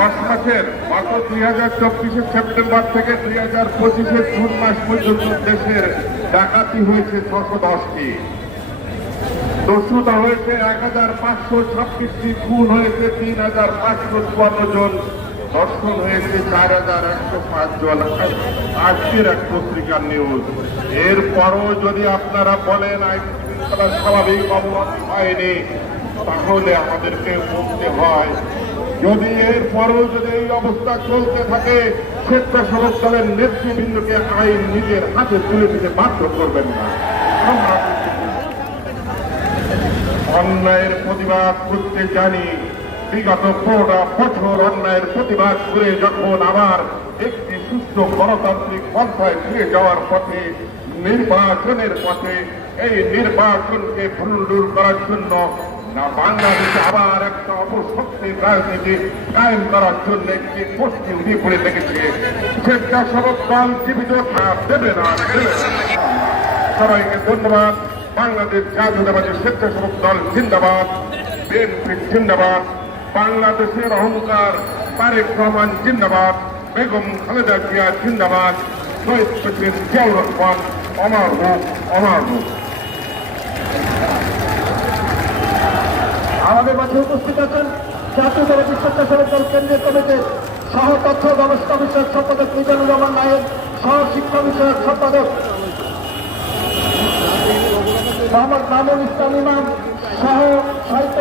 দশ মাসের গত দুই হাজার চব্বিশে সেপ্টেম্বর থেকে দুই হাজার পঁচিশের জুন মাস পর্যন্ত দেশের ডাকাতি হয়েছে ছশো দশটি। দস্যুতা হয়েছে এক হাজার পাঁচশো ছাব্বিশটি, খুন হয়েছে তিন হাজার পাঁচশো চুয়ান্ন জন, ধর্ষণ হয়েছে চার হাজার একশো পাঁচ জন। আজকের এক পত্রিকার নিউজ। এরপরও যদি আপনারা বলেন আইন স্বাভাবিক অবনতি হয়নি, তাহলে আমাদেরকে বলতে হয় যদি এরপরও যদি এই অবস্থা চলতে থাকে স্বেচ্ছাসেবক দলের নেতৃবৃন্দকে আইন নিজের হাতে তুলে দিতে বাধ্য করবেন না। অন্যায়ের প্রতিবাদ করতে জানি। বিগত পনেরো বছর অন্যায়ের প্রতিবাদ করে যখন আবার একটি সুস্থ গণতান্ত্রিক পন্থায় ফিরে যাওয়ার পথে, নির্বাচনের পথে, এই নির্বাচনকে ভুলডুল করার জন্য বাংলাদেশে আবার একটা অপশক্তির রাজনীতি কায়েম করার জন্য একটি পশ্চিম বিপরীত লেগেছে স্বেচ্ছাসেবক দল জীবিত দেবে না। সবাইকে ধন্যবাদ। বাংলাদেশ জাতীয়তাবাদী স্বেচ্ছাসেবক দল জিন্দাবাদ। বিএনপি জিন্দাবাদ। বাংলাদেশের অহংকার তারেক রহমান জিন্দাবাদ। বেগম খালেদা জিয়া জিন্দাবাদ। শহীদ প্রেসিডেন্ট জিয়াউর রহমান অমর হোক অমর হোক আমাদের মাঝে উপস্থিত আছেন জাতীয় দল স্বেচ্ছাসেবক দল কেন্দ্রীয় কমিটির সহ তথ্য ব্যবস্থা বিষয়ক সম্পাদক মিজানুর রহমান নায়েক, সহ শিক্ষা বিষয়ক সম্পাদক মোহাম্মদ মামুন ইসলাম ইমাম, সহ সাহিত্য